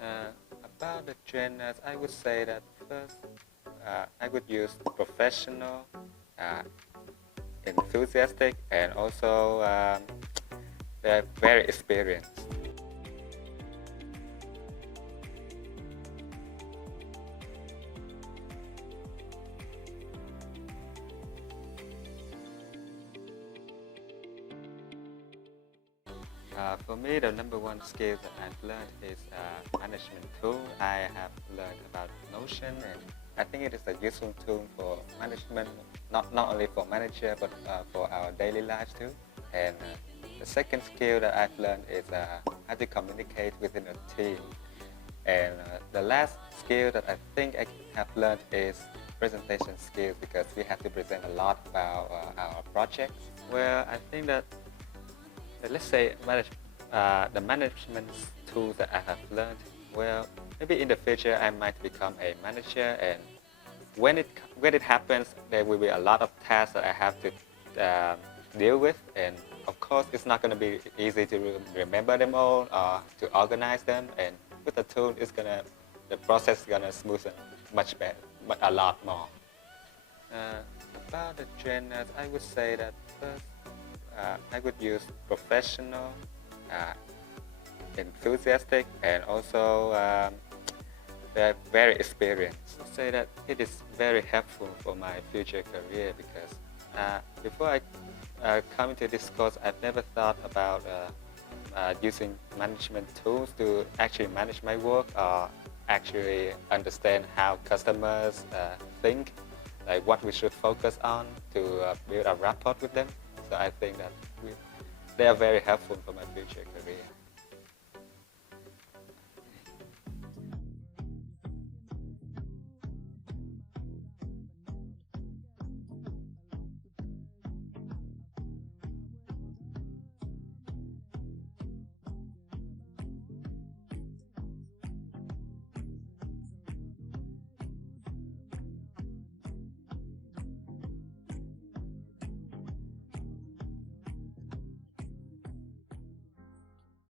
About the genres, I would say that first I would use professional, uh, enthusiastic, and also they're very experienced. For me, the number one skill that I've learned is management tool. I have learned about Notion, and I think it is a useful tool for management, not only for manager, but for our daily lives too. And the second skill that I've learned is how to communicate within a team. And the last skill that I think I have learned is presentation skills, because we have to present a lot about our projects. Well, I think that let's say the management tools that I have learned, well, maybe in the future I might become a manager, and when it happens, there will be a lot of tasks that I have to deal with, and of course it's not going to be easy to remember them all or to organize them, and with the tool the process is going to smoothen much better, but a lot more. About the genres, I would say that first I would use professional, enthusiastic, and also they're very experienced. I would say that it is very helpful for my future career, because before I come into this course, I've never thought about using management tools to actually manage my work or actually understand how customers think, like what we should focus on to build a rapport with them. So I think that they are very helpful for my future career.